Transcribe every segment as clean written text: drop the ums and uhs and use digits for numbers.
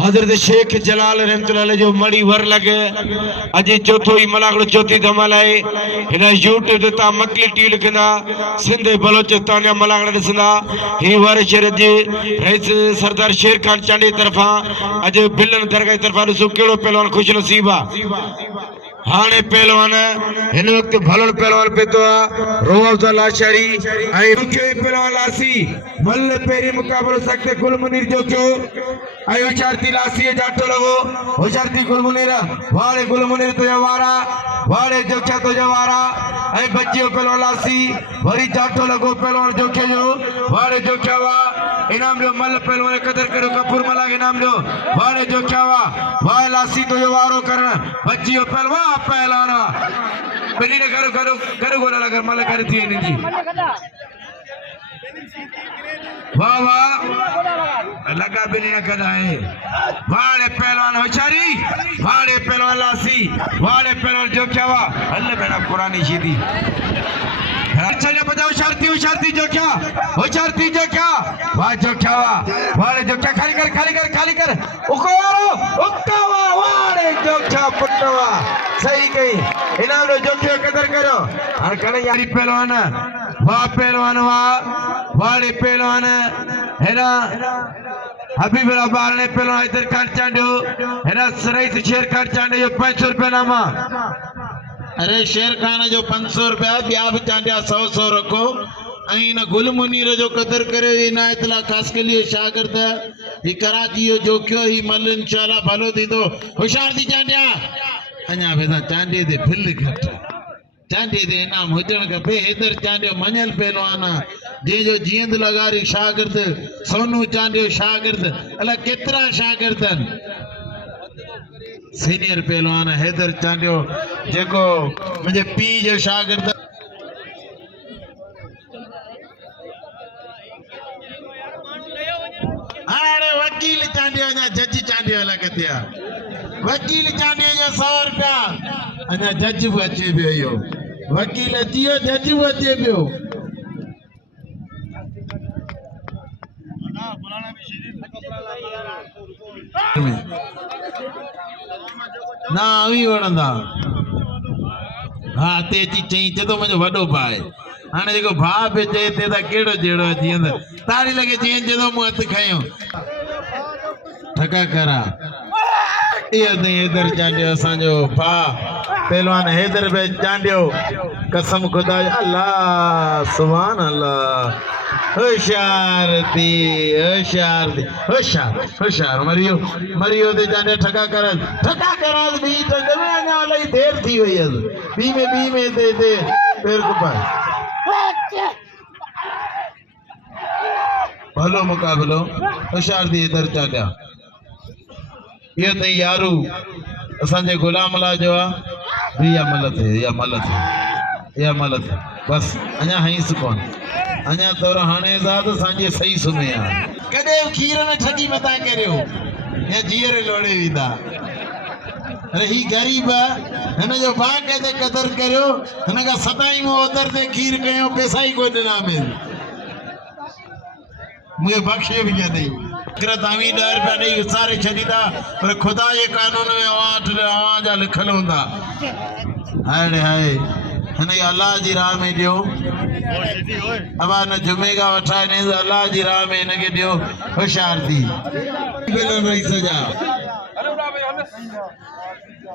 हजरत शेख जलाल रहमतुल्लाह जो मड़ी वर लगे अजे चौथो ही मलागड़ चौथी धमाल है हिन यूट्यूब ते ता मकली टी लिखंदा सिंध बलोचिस्तान जा मलागड़ ॾिसंदा ही वर शहर जे रईस सरदार शेर खान चांडी तरफा अज बिलन दरगाह तरफा ॾिसो कहिड़ो पहलवान खुश नसीब आहे हाने पहलवान इन वक्त भलन पहलवान पेतो रोवल लाशारी आई मुख्य पहलवान लासी मल्ल पेरी मुकाबलो सकते कुल मुनीर जो क्यों आई होशियारती लासी जाटो लगो होशियारती कुल मुनीर वाले कुल मुनीर तो जवारा वाले जो क्या तो जवारा आई बच्चियों पहलवान लासी वरी जाटो लगो पहलवान जो के जो वाले जो क्या वा इनाम लो मल्ल पहलवान कदर करो कपूर मला इनाम लो वाले जो क्या वा वाले लासी तो जवारो करना बच्चियों पहलवान पहलाना बिनी ने करो करो करो गोला लगा मला करती है नहीं वाह वाह लगा बिनी ने कदा है वाले पहलवान होशियारी वाले पहलवान लासी वाले पहलवान जो क्या हुआ अल्लाह मेरा कुरानी सीधी चलिए बजाओ शर्ती जो क्या होशियारती जो क्या वाह जो क्या हुआ वाले जो क्या खाली कर उकावा वाले जो क्या पुटवा सही कही इनाम लो जो क्या कदर करो और कने यारी पहलवान वाह वाले पहलवान है ना हबीबुल्लाह बार ने पहलवान इधर खान चांडो है ना रईस शेर खान चांडो जो 500 रुपया नामा अरे शेर खान जो 500 रुपया बिया भी चांडिया 100 रखो न गुल मुनीर जो कदर करे इनायतला खास के लिए शागिर्द ही कराची जो क्यों ही मल इंशाल्लाह भलो थी तो होशियार थी चांडिया अञा बेदा चांडे दे फिल घट चांडे दे इनाम हुजण खपे हेदर चांडियो मञल पहलवान जे जो जींद लगारी शागिर्द सोनू चांडियो शागिर्द अला केतरा शागिर्दन सीनियर पहलवान हैदर चांडियो जेको मुझे पी जो शागिर्द अरे वकील चांडियो ना जज चांडियो लगतिया वकील चांडियो जो 100 रुपया अना जज भी अचे पियो यो वकील अचियो जज भी अचे पियो ना अवी वणंदा हाँ ते चई तो मुझे वडो भाई हाने जेको भाउ पे चए ते ता केड़ो जेड़ो जीअं तारी लगे जीअं जो मूं हथ खयो ठका करा ये नहीं हैदर चांडियो असांजो भाउ पहलवान हैदर भाई चांडियो कसम खुदा अल्लाह सुभान अल्लाह होशियार मरियो दे जाने ठका कर भी तो जमे ना लई देर थी हुई है बी में दे पैर को पाए भलो मुकाबलो होशियार दी इधर चांडिया ये तो यारू असांजे गुलाम ला जो या मलत बस अञा हईस कोन अञा तोर हाने ज़ात सांजे सही सुनिया कदे खीर में ठगी मता करियो या जीर लोड़े विदा अरे ही गरीब हन जो बा के कदर करियो हन का सदाई मो उधर ते खीर कयो पैसा ही कोई ना में मुझे बख्शे भी दे अगर तावी 10 रुपया नहीं विसारे छदीदा पर खुदा ये कानून में आवाज लिखल होंदा हाय हाय हन अल्लाह जी राह में दियो अब न जुमे का वठा ने अल्लाह जी राह में इनके दियो होशियार थी बिलन रही सजा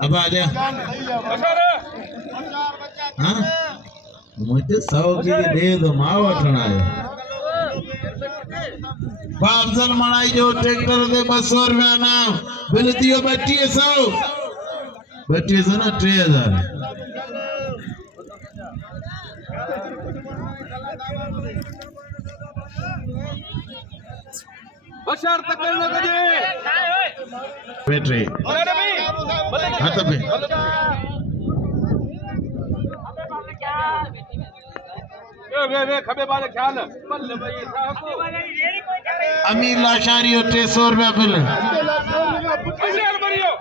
अब आ जा हां मुझे 100 की दे दो मां वठना है बाबजल मणाई जो ट्रैक्टर दे 200 रुपया ना बिल दियो 3200 ना 3000 बशर तक न कजे बैटरी हाथ पे वे खबे वाले ख्याल बल्ले भाई साहब अमीर लाशारी 300 रुपया बिल बशर मरियो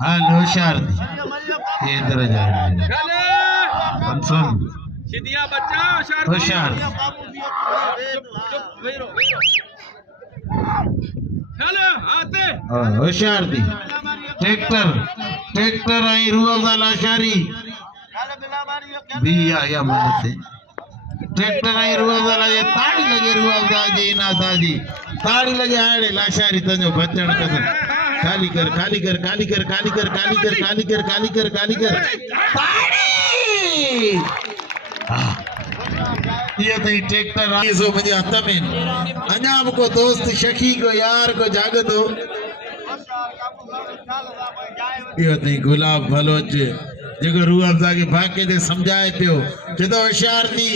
हाँ होशियार ये इधर आ जाए चले पंचन सीधिया बच्चा होशियार चुप वेरो चले आते होशियार थी ट्रैक्टर आई रुआ लाशारी बिया या मानते ट्रैक्टर आई रुआ वाला ये ताड़ी लगे रुआ दादी ना दादी ताड़ी लगे आड़े लाशारी तंजो बचन कसम खाली कर खाली कर खाली कर खाली कर खाली कर खाली कर खाली कर खाली कर ताड़ी ये तो ट्रैक्टर आई सो मुझे हथ में अनाम को दोस्त शकी को यार को जागत हो ये तो गुलाब भलोच जेको रूह अफ़ज़ा के भाके ते समझाए पियो चतो होशियार थी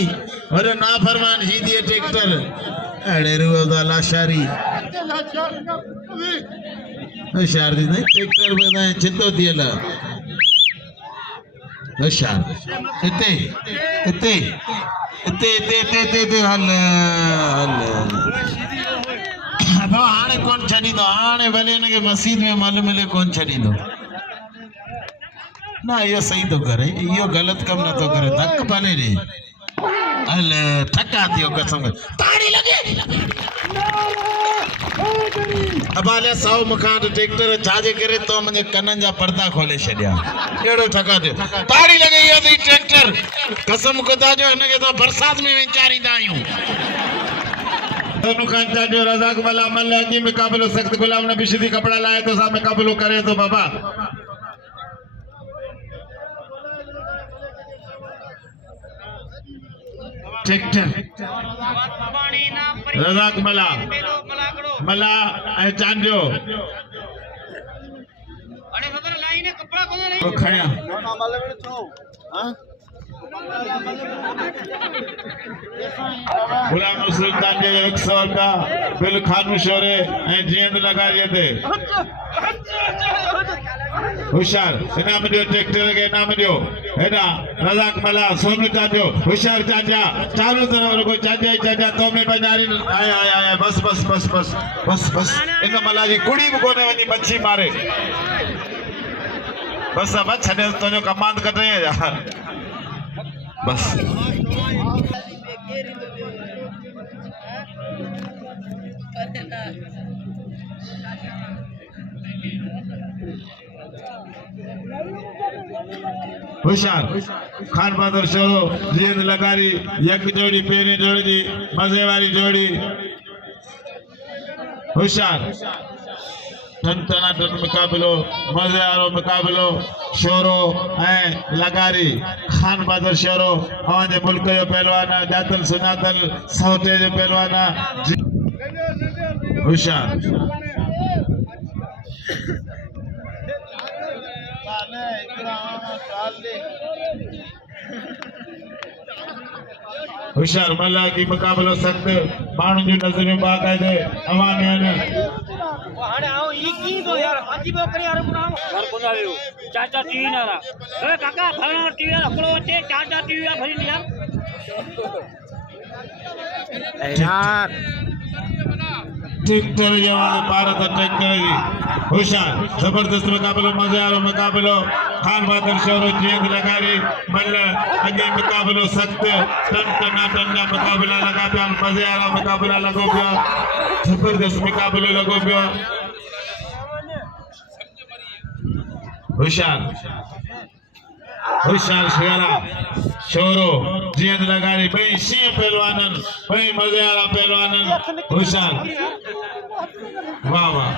और नाफरमान सीधी ट्रैक्टर अड़े रूह अफ़ज़ा लाशारी होशियार थी नहीं ट्रैक्टर में ना चितो थियल होशियार इते इते इते इते इते इते इते हल हल तो हाणे कौन छड़ी दो हाणे भले इनके मस्जिद में मालूम मिले कौन छड़ी दो ना ये सही तो करे यो गलत कम ना तो करे धक बने रे अल थका थियो कसम ताड़ी लगे अब आले 100 मकान ट्रैक्टर छाजे करे तो मुझे कनन जा पर्दा खोले छड़िया एड़ो थका थियो ताड़ी लगे यो दी ट्रैक्टर कसम खुदा जो इनके तो बरसात में विचारींदा आयूं दोनों खानचा जो रज़ाक मल्ला मल्ला की मुकाबलो सख्त गुलाम नबी शिदी कपड़ा लाए तो साहब मुकाबलो करे तो बाबा ट्रैक्टर रज़ाक मल्ला मल्ला ऐं चांदियो वो खया गुलाम मुस्लिम तांजे 100 का बिल खान शोरे ऐं जींद लगा दिए थे होशियार इनाम दियो ट्रैक्टर के इनाम दियो हेडा रज़ाक मल्ला सोनू चांजो होशियार चांजा चारों तरफ को चांजा चांजा तो में बजारी आया आया आया बस बस बस बस बस बस इन मल्ला जी कुड़ी भी कोने वनी मच्छी मारे बस अब छने तो जो कमांड कर रहे हैं यार बस होशियार खान बहादुर शोरो जींद लगारी यक जोड़ी पेरी जोड़ी दी मजे वाली जोड़ी होशियार टना टन मुकाबलो मजे वालो मुकाबलो शोरो ऐं लगारी खान बहादुर शोरो अवांजे मुल्क जो पहलवान जातल सुनातल सौटे जो पहलवान होशियार होशियार मल्ला की मुकाबलो सख्त माण्हुनि जूं नज़रियूं बाक़ाइदे अवामी आहिनि हाणे आओ ई की दो यार हाजी बकरी यार गुनाम घर बनायो चाचा टीवी ना ए काका घर टीवी रखड़ो अचे चाचा टीवी भरी लिया यार ट्रैक्टर जवान भारत ट्रैक्टर जी होशियार जबरदस्त मुकाबलो मजे वालो मुकाबलो खान बहादुर शोरो जींद लगारी मल्ल अगे मुकाबलो सख्त टन टना मुकाबला लगा पिया मजे वाला मुकाबला लगो पिया जबरदस्त मुकाबलो लगो पिया होशियार होशियार शेरा शोरो जींद लगारी भाई सी पहलवानन भाई मजे वाला पहलवानन होशियार वाह वाह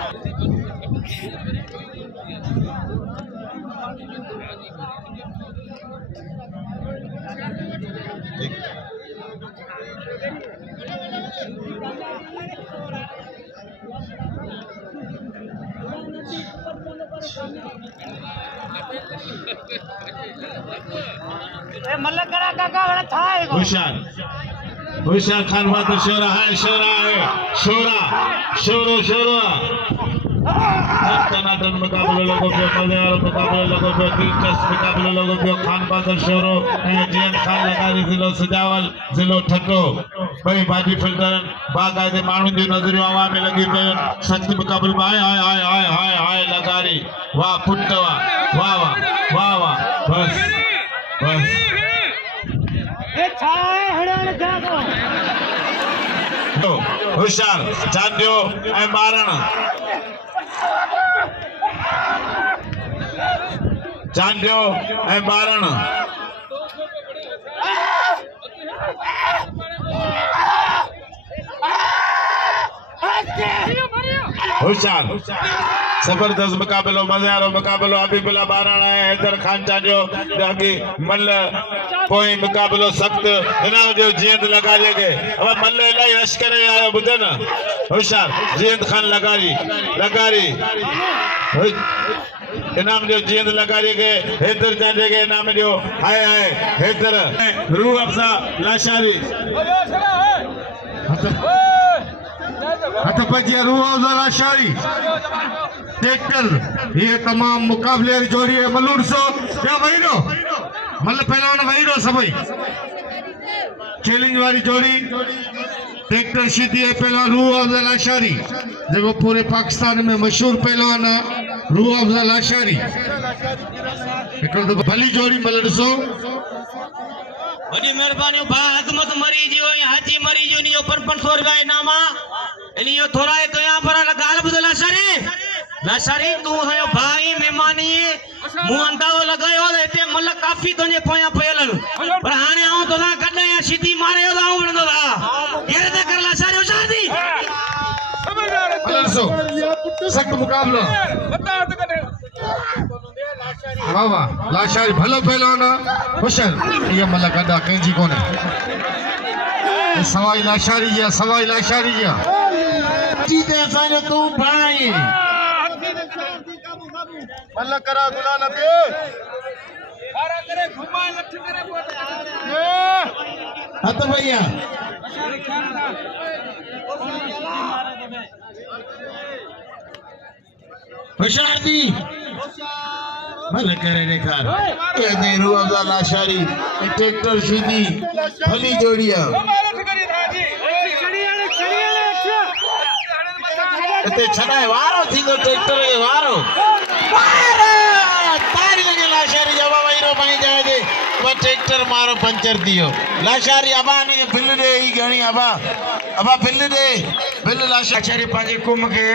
ए मल्ल करा काका बड़ा था है होशियार खान बहादुर शोरा है शोरो शोरो टन मुकाबले लोगों पे मजे वाला मुकाबले लोगों पे दिलचस्प मुकाबले लोगों पे खान बहादुर शोरो जीएन खान लगारी जिलो सजावल जिलो ठट्टो भाई बाजी फिल्टर बाकायदे माण्हुनि जूं नज़रियूं हवा में लगी पियूं सख्त मुकाबले में हाय हाय हाय हाय हाय लगारी वाह पुट वाह वाह वाह वाह वाह बस बस ए छाए हड़न जागो होशियार चांडियो ऐं ॿारण चांडियो ऐं ॿारण होशियार जबरदस्त मुकाबलो मज़े वारो मुकाबलो हबीबुल्ला ॿारण ऐं हैदर खान चांडियो अॻे मल पोइ मुकाबलो सख़्त हिन जो जीअं लॻारीअ खे अब मल इलाही रश करे आयो ॿुध न होशियार जीअं खान लॻारी इनाम जो जीअं लॻारीअ खे हैदर चांडियो खे इनाम ॾियो हाय हैदर रूह अफ़ज़ा लाशारी हथ पजिया रूह अफ़ज़ा लाशारी ट्रैक्टर ये तमाम मुकाबले वारी जोड़ी है मलूर सो क्या वहीरो मल पहलवान वहीरो सभई चैलेंज वाली जोड़ी ट्रैक्टर सीधी है पहलवान रूह अफ़ज़ा लाशारी जो पूरे पाकिस्तान में मशहूर पहलवान है रूह अफ़ज़ा लाशारी हिकिड़ो तो भली जोड़ी मल ॾिसो वॾी महिरबानी भाउ हज़मत मरी जी हुई हाजी मरी जी उन्हीं ऊपर 500 रुपया इनाम इन्हीं थोड़ा है तो यहाँ पर गाल बुध लाशारी तू है भाई मेहमानी मुंह अंदाज़ो लगायो इतने मल काफी तुझे पोया पयल पर हाने आऊं तो ना कॾहिं या सीधी मारे तो आऊं वणंदो था ये ते कर लाशारी होशियार थी ॾिसो सख़्त मुकाबलो वाह वाह लाशारी भलो पहलवान होशियार ये मल गड्ढा कंहिंजी कोन्हे सवाई लाशारी जी जीते असांजो तू भाई मल करा गुला नबी सारा करे घुमा लठ करे हथ भैया होशियार थी भल करे ॾेखार ये दे रूह अफ़ज़ा लाशारी ट्रैक्टर सीधी भली जोड़ी आहे इते छॾाए वारो थींदो ट्रैक्टर खे वारो तारी लॻे लाशारी जवा वहीरो पाई जाए दे वो ट्रैक्टर मारो पंचर थी वियो लाशारी अबा ने बिल ॾे ई घणी अबा बिल ॾे बिल लाशारी पंहिंजे कुम खे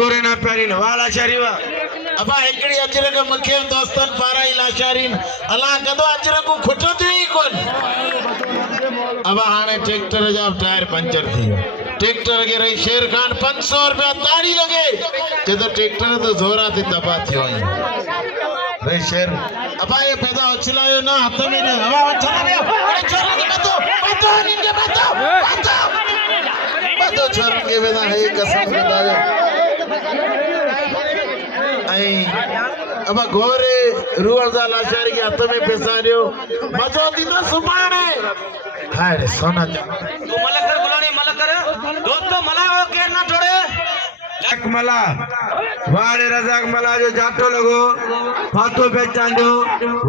गोरे ना प्यारी न वाह लाशारी वाह अबा हिकिड़ी अजरक मूंखे दोस्तनि पारां ई लाशारी अलाह कंदो अजरक खुटंदी ई कोन अबा हाणे ट्रैक्टर जा टायर पंचर थी वियो ट्रैक्टर खे रही शेर खान 500 रुपया ताड़ी लगे चए तो ट्रैक्टर तो ज़ोरा ते तबाह थियो आई रही शेर अबा ये पैदा उछलायो ना हाथ में न अबा उछलायो अरे छोरा के बतो निके बतो छोरा के पैदा है कसम बतायो आई अबा गोरे रूह अफ़ज़ा लाशारी के हाथ में पैसा दियो मजो दींदो सुभाणे हाय रे सोना जा तू मलकर बुलाने मलकर दोस्तों मला हो केर ना छोड़े मला वाले रजाक मला जो जाटो लगो फातो पे चांडो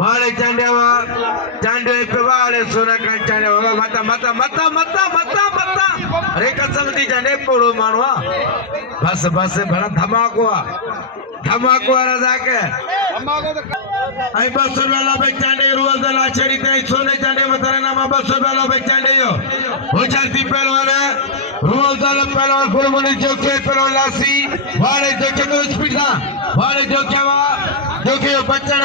वाले चांडवा चांडो पे वाले सोना का चांडवा मता अरे कसम दी जाने पोड़ो मानवा बस बड़ा धमाको रजाक आई 200 वाला पे चांडे रूह अफ़ज़ा लाशारी ते सोने चांडे मतरे नामा 200 वाला पे चांडे यो हो जाती पहलवान रूह अफ़ज़ा पहलवान गुलमुनी जो के पहलवान लासी वाले जो के स्पीड था वाले जो क्या जो के बच्चन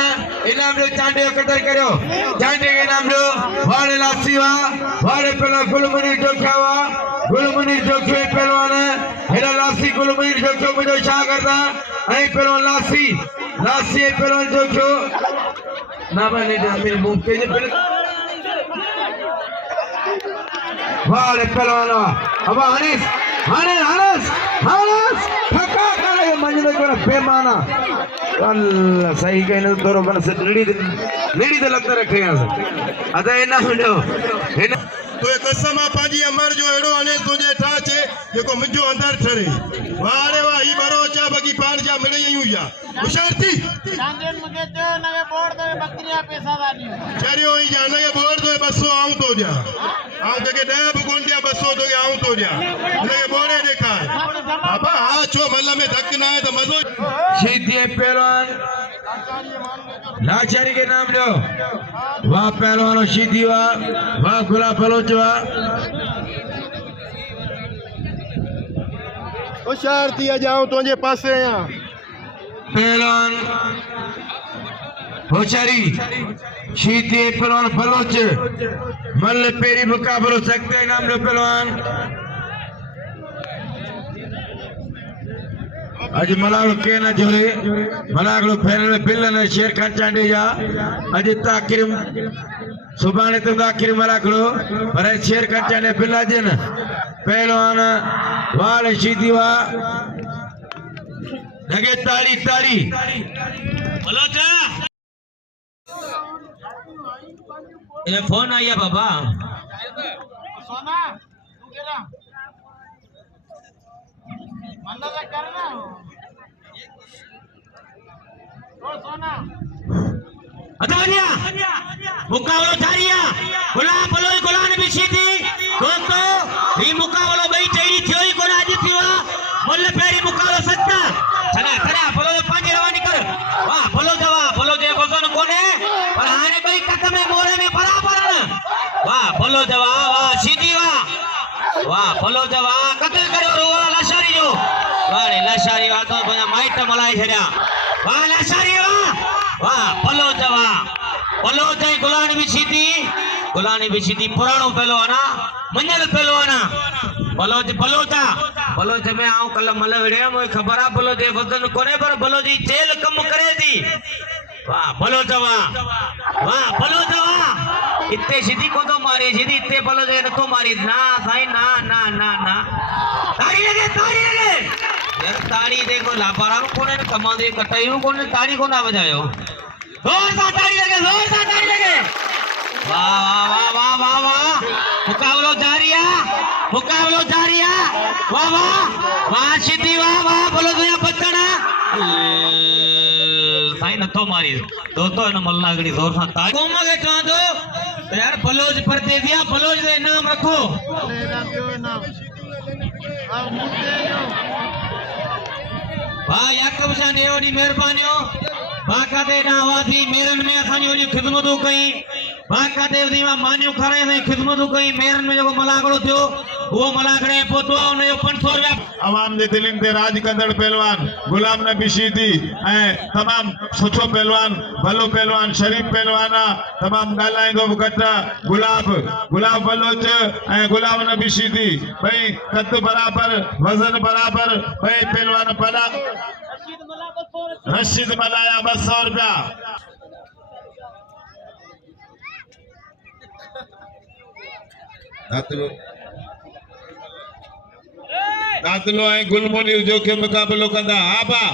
इनाम जो चांडे कदर करो चांडे के इनाम जो वाले लासी वाले पहलवान गुलमुनी जो क्या गुलमुनी जो के पहलवान हेरा लासी गुलमुनी जो के मुझे शाह करता आई पहलवान लासी पहलवान जो क्यों ना बने मेरे मुंह पे वाले पहलवान अब हनीस ठका करे मंजले को बेमाना अल्लाह सही कहने तोरो बन से लेडी दे लगता रखे यहां से अदा इना हुंडो इन तो कसम पाजी अमर जो एड़ो अने तुझे ठाचे जेको मुजो अंदर ठरे वारे वाह ही बरो चा बगी पान जा मिले यूं या हुशारती चांदन मुझे तो नवे बोर्ड दे बकरियां पैसा दानी चरियो ही जाने के बोर्ड दे 200 आऊं तो जा आ जगह 10 बुगुन दिया 200 तो आऊं तो दिया लगे बोरे देखा बाबा आ छो मल्ला में धक ना है तो मजो शीतिए पहलवान लाचारी के नाम लो वाह पहलवान शीती वाह गुलाब बलोच होशियार थी जाऊं तुझे पासे यहाँ पहलवान होशियारी शीती पहलवान बलोच मल्ल पेरी मुकाबलो सकते हैं नाम लो पहलवान अज मलागलो के ना जोरे मलागलो फाइनल में बिल्लन शेर खान चांडेजा अज ताकिर सुबाने तुम आखिर मलागलो पर शेर खान चांडे बिल्ला जन पहलवान वाल शीदीवा लगे ताली ताली बलोचा ये फोन आया बाबा सोना तू गेला मंदाला करना ओ सोना अदानिया मुकाबलो जारिया गुलाब बलोई गुलान बिशीदी दोस्तो ही मुकाबलो बई चई थयोई कोन आज थियो मुल्ल पेरी मुकाबलो सत्ता चला चला बलो पांजी रवानी कर वाह बलो दे वजन कोने पर हाने बई कदम में मोरे में बराबर वाह बलो दवा वाह सीधी वाह बलो दवा कतल करो रोवा लाशारी जो वाह लाशारी वाह तो बना माइट मलाई छड्या वाह लाशारी वाह बलो दे गुलानी भी सीधी पुराणो पहलवान मंजल पहलवान बलोच में आऊं कल मल विड़े मुझे खबर आ बलोच वजन कोने पर बलोच जेल कम करे थी वाह बलोच इतने सीधी को तो मारे सीधी इतने बलोच न तो मारी ना साईं ना ताड़ी लगे यार ताड़ी देखो लापारा कोने कमांदे कटाईयो कोने ताड़ी को ना बजायो जोर से ताड़ी लगे वाह मुकाबलो जारिया वाह सीधी वाह बोलो तो यहाँ बचना साईं नथो मारी दोस्तों इन मल्लागड़ी जोर से ताड़ी कोम के चाह दो यार बलोच पर दे दिया बलोच दे नाम रखो वाह याकूब शाह ने ओडी मेहरबानियो बाकायदे नावादी मेरन में असानी ओडी खिदमतू कई बाकायदे दी मानियो खरे से खिदमतू कई मेरन में जो मलागड़ो थियो वो मलागड़े पोतो उन जो 500 रुपया आवाम जे दिलिन ते राज कंदड़ पहलवान गुलाम नबी शीदी तमाम सुठो पहलवान भलो पहलवान शरीफ पहलवान तमाम गालाइंदो घट गुलाब बलोच गुलाम नबी शीदी भाई कद बराबर वजन बराबर भाई पहलवान पड़ा रशीद मलाया 200 रुपया दातलो है गुलमोनी जो के मुकाबलो कंदा आबा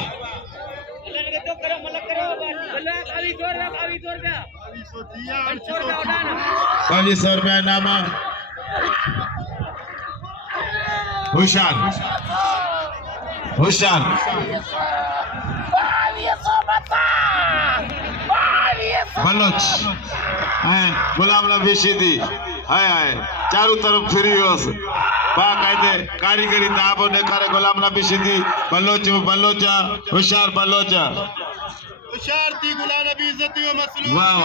2200 रुपया नामा होशियार बलोच गुलाम नबी शीदी हाय चारों तरफ फिरी होस बाकायदे कारीगरी ताबो ने करे गुलाम नबी शीदी बलोच होशियार बलोच होशियार थी गुलाम नबी इज्जती व मसलूम वाह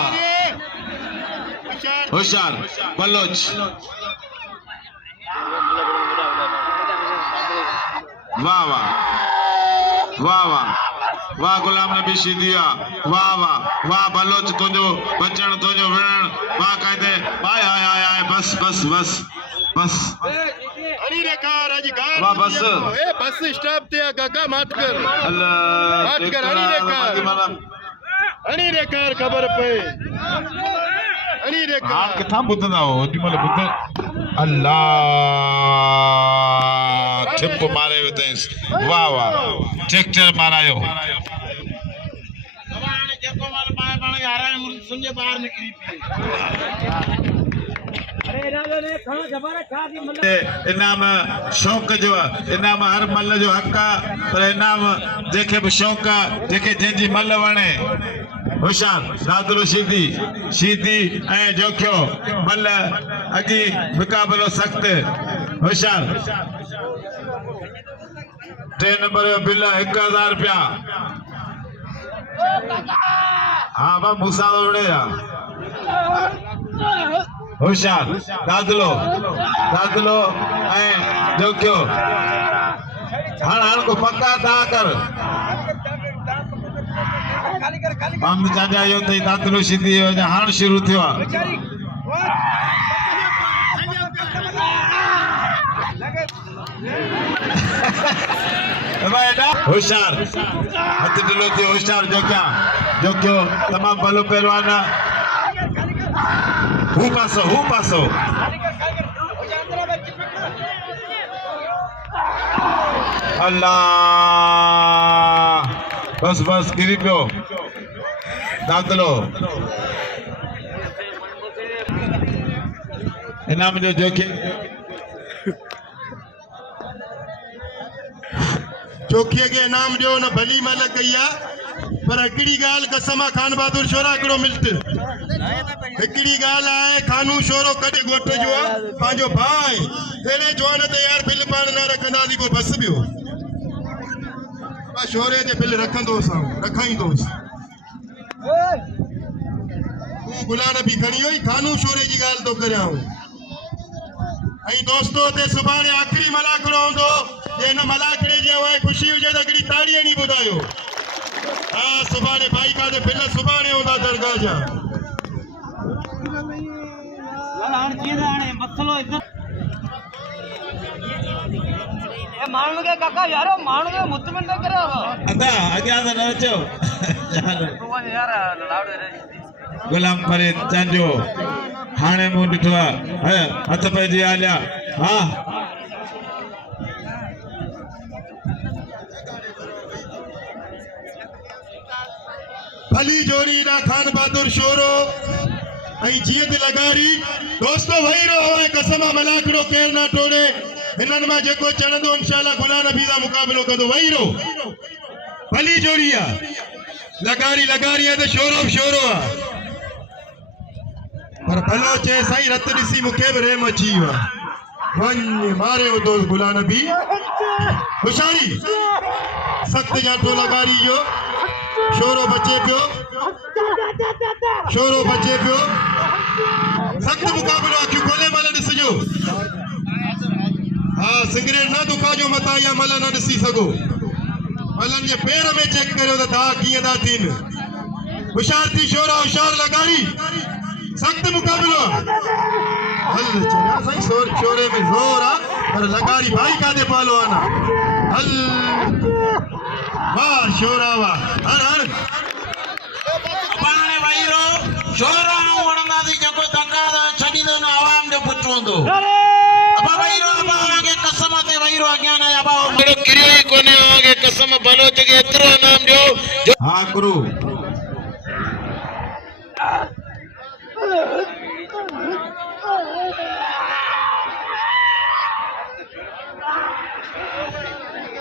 होशियार बलोच वाह गुलाम नबी शीदिया वाह बलोच तुझो बचन तुझो विरण वाह कायदे हाय बस हनी रे कार आज गार वाह बस ए बस स्टॉप ते काका मत कर अल्लाह मत कर हनी रे कार खबर पे हनी रे कार आप किथा बुधना हो ओडीमल बुध अल्लाह ठिप मारे वतेस वाह ट्रैक्टर मारायो जेको माल पाए पाणी हाराने मुन सुनजे बाहर निकली पई इनाम शौक जो इनाम हर मल जो हक पर इनाम जेके भी शौक जेके जंहिंजी मल वणे होशियार दादलो सीधी सीधी ऐं जोखियो मल अगी मुकाबलो सख्त होशियार 3 नंबर जो बिल 1000 रुपया हाँ बा मूसा उड़े होशियार दादलो दादलो ऐं जोखियो हाण को पक्का दा कर हम चाचा यो ते दादलो सीधी हाण शुरू थियो होशियार हथ ढिलो थियो होशियार जोखियो तमाम भलो पहलवान हू पासो अल्लाह बस गिरी पियो दादलो इनाम जो चोखीअ खे इनाम ॾियो न भली महिल कई आहे पर हिकिड़ी ॻाल्हि कसम आहे खान बहादुर शोरा हिकिड़ो मिंट हिकिड़ी ॻाल्हि आहे खानू शोरो कॾहिं ॻोठ जो आहे पंहिंजो भाउ आहे अहिड़े जवान ते यार बिल पाण न रखंदासीं को बस ॿियो शोरे जे बिल रखंदोसि रखाईंदोसि तूं गुलाम बि खणी वई खानू शोरे जी ॻाल्हि थो करियां ऐं दोस्तो ते सुभाणे आख़िरी मलाखड़ो हूंदो जे हिन मलाखड़े जी हवाए ख़ुशी हुजे त हिकिड़ी ताड़ी हणी ॿुधायो हा सुभाणे भाई का बिल सुभाणे हूंदा दरगाह जा माण्हू खे काका यारो माण्हू खे मुतमिन न करे अदा अॻियां त न अचो यार गुलाम फरीद चांजो हाणे मूं ॾिठो आहे हथ पइजी हलिया हा भली जोड़ी ना खान बहादुर शोरो ऐं जीअत लगारी दोस्तो वही रहो है कसम मलाखड़ो केर ना टोड़े हिनन में जेको चढ़ंदो इंशाल्लाह गुलाम नबी दा मुकाबलो कंदो वही रहो भली जोड़ी आ लगारी है तो शोरो आ पर भलो चे साईं रत ॾिसी मूंखे बि रेम अची वियो आहे वञ मारे दोस्त गुलाम नबी होशियारी सख्त जाठो लगारी जो शोरो बचे पियो सख्त मुकाबलो अखियूं खोले मल ॾिसजो हा सिगरेट न दुखाजो मथा या मल न ॾिसी सघो मलन जे पेर में चेक करियो त दाग कीअं था थियनि होशियार थी शोरा होशियार लगारी सख्त मुकाबलो हल चरिया साईं शोरे में ज़ोर आहे पर लगारी भाई काथे पालो आना हल वाह शोरा वाह हर पाणे वईरो शोरा वणंदासीं जेको तकादा छॾींदो न आवाम जो पुट हूंदो अबा वईरो अबा के कसम ते वईरो अॻियां न अबा किरियो ई कोन्हे आगे कसम बलोच खे एतिरो इनाम ॾियो हा गुरु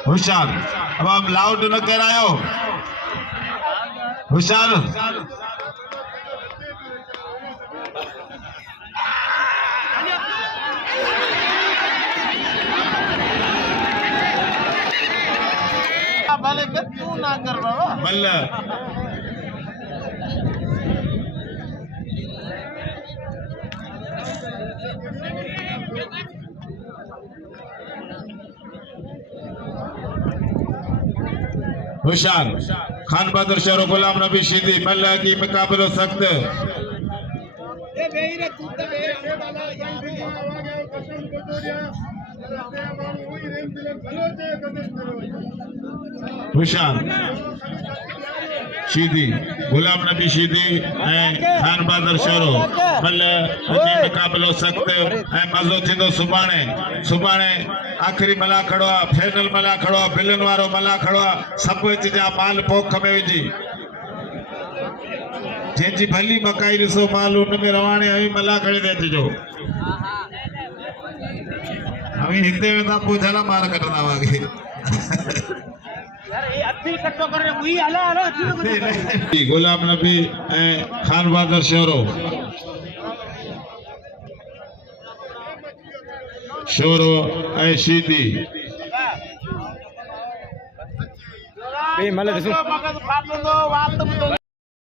होशियार अब आप लाउड न करायो होशियार भले के तू ना कर बाबा मल्ल होशियार खान बहादुर शोरो गुलाम नबी सीधी मल्ल की मुकाबलो सख्त होशियार सीधी गुलाम नबी सीधी खान बहादुर शोरो मल्ल की मुकाबलो सख्त मज़ो थींदो सुभाणे आखिरी मला खड़ो आहे फाइनल मला खड़ो आहे बिलन वारो मला खड़ो आहे सभु जा माल पोख में विझी जंहिंजी भली मकाई ॾिसो माल उन में रवाने अवी मला खड़े ते अचिजो अवी हिते वेंदा पोइ झला माल कढंदा वागे गुलाम नबी ऐं खान बहादुर शोरो शोरो ऐं शीदी मगज फाटंदो वात